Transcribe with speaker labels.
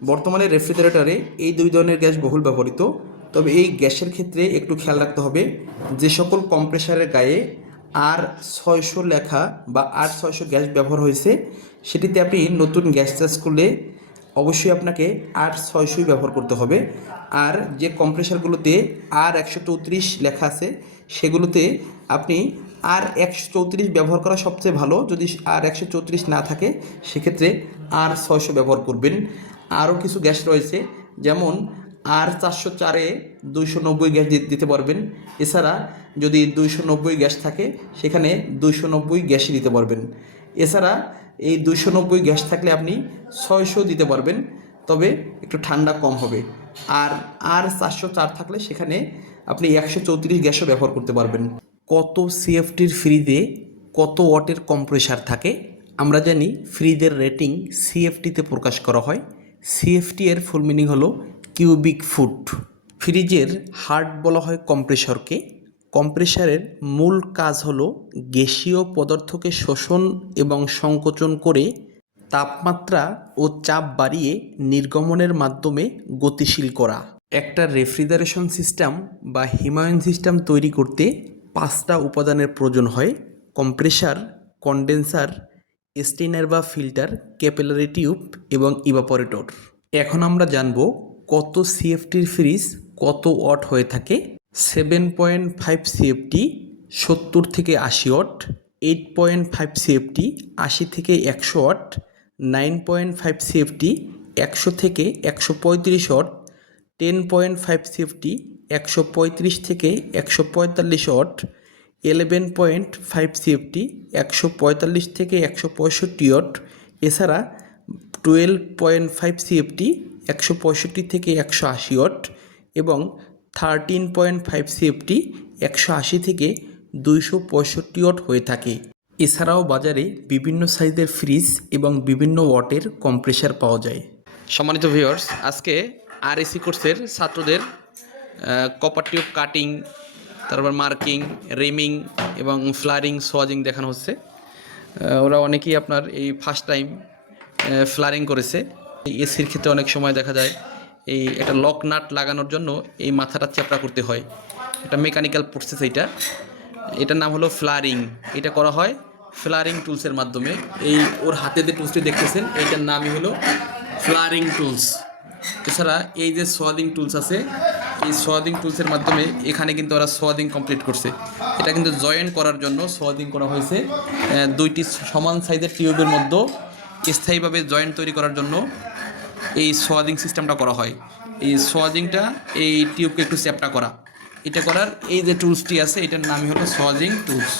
Speaker 1: বর্তমানে রেফ্রিজারেটরে এই দুই ধরনের গ্যাস বহুল ব্যবহৃত। তবে এই গ্যাসের ক্ষেত্রে একটু খেয়াল রাখতে হবে, যে সকল কম্প্রেসারের গায়ে আর ছয়শো লেখা বা আর ছয়শো গ্যাস ব্যবহার হয়েছে, সেটিতে আপনি নতুন গ্যাস চার্জ করলে অবশ্যই আপনাকে আর ছয়শোই ব্যবহার করতে হবে। আর যে কম্প্রেসারগুলোতে আর একশো চৌত্রিশ লেখা আছে, সেগুলোতে আপনি আর একশো চৌত্রিশ ব্যবহার করা সবচেয়ে ভালো। যদি আর একশো চৌত্রিশ না থাকে, সেক্ষেত্রে আর ছয়শো ব্যবহার করবেন। আরও কিছু গ্যাস রয়েছে, যেমন আর চারশো চারে দুইশো নব্বই গ্যাস দিতে পারবেন। এছাড়া যদি দুইশো নব্বই গ্যাস থাকে, সেখানে দুইশো নব্বই গ্যাসই দিতে পারবেন। এছাড়া এই দুইশো নব্বই গ্যাস থাকলে আপনি ছয়শো দিতে পারবেন, তবে একটু ঠান্ডা কম হবে। আর আর চারশো চার থাকলে সেখানে আপনি একশো চৌত্রিশ গ্যাসও ব্যবহার করতে পারবেন। কত সিএফটির ফ্রিজে কত ওয়াটের কম্প্রেসার থাকে, আমরা জানি ফ্রিজের রেটিং সিএফটিতে প্রকাশ করা হয়। সিএফটি এর ফুল মিনিং হলো কিউবিক ফুট ফ্রিজের হার্ট বলা হয় কম্প্রেসরকে কম্প্রেসারের মূল কাজ হলো গ্যাসীয় পদার্থকে শোষণ এবং সংকোচন করে তাপমাত্রা ও চাপ বাড়িয়ে নির্গমনের মাধ্যমে গতিশীল করা। একটা রেফ্রিজারেশন সিস্টেম বা হিমায়ন সিস্টেম তৈরি করতে পাঁচটা উপাদানের প্রয়োজন হয়। কম্প্রেসার কন্ডেন্সার স্টেনার বা ফিল্টার ক্যাপিলারি টিউব এবং ইভাপোরেটর এখন আমরা জানব কত সিএফটির ফ্রিজ কত ওয়াট হয়ে থাকে। সেভেন পয়েন্ট ফাইভ সিএফটি সত্তর থেকে আশি watt eight point five CFT আশি থেকে একশো watt nine point five CFT একশো থেকে একশো পঁয়ত্রিশ watt ten point five CFT একশো পঁয়ত্রিশ থেকে একশো পঁয়তাল্লিশ watt eleven point five CFT একশো পঁয়তাল্লিশ থেকে একশো পঁয়ষট্টি ওয়াট এছাড়া টুয়েলভ পয়েন্ট ফাইভ সিএফটি একশো পঁয়ষট্টি থেকে একশো আশি ওয়াট এবং থার্টিন পয়েন্ট ফাইভ সিএফটি একশো আশি থেকে দুইশো পঁয়ষট্টি ওয়াট হয়ে থাকে। এছাড়াও বাজারে বিভিন্ন সাইজের ফ্রিজ এবং বিভিন্ন ওয়াটের কম্প্রেসার পাওয়া যায়। সম্মানিত ভিউয়ার্স আজকে আরএসি কোর্সের ছাত্রদের কপার টিউব কাটিং তারপর মার্কিং রিমিং এবং ফ্লারিং সোয়াজিং দেখানো হচ্ছে। ওরা অনেকেই আপনার এই ফার্স্ট টাইম ফ্লারিং করেছে। এই এসির ক্ষেত্রে অনেক সময় দেখা যায়, এই একটা লক নাট লাগানোর জন্য এই মাথাটা চ্যাপড়া করতে হয়। এটা মেকানিক্যাল প্রসেস এইটা। এটার নাম হলো ফ্লারিং এটা করা হয় ফ্লারিং টুলসের মাধ্যমে। এই ওর হাতে যে টুলসটি দেখতেছেন, এইটার নামই হলো ফ্লারিং টুলস এছাড়া এই যে সোয়াদিং টুলস আছে এই সোয়াদিং টুলসের মাধ্যমে এখানে কিন্তু ওরা সোয়াদিং কমপ্লিট করছে। এটা কিন্তু জয়েন করার জন্য সোয়াদিং করা হয়েছে। দুইটি সমান সাইজের টিউবের মধ্যে স্থায়ীভাবে জয়েন্ট তৈরি করার জন্য এই সোয়াদিং সিস্টেমটা করা হয়। এই সোয়াজিংটা এই টিউবকে একটু চ্যাপটা করা। এটা করার এই যে টুলসটি আছে, এটার নামই হলো সোয়াজিং টুলস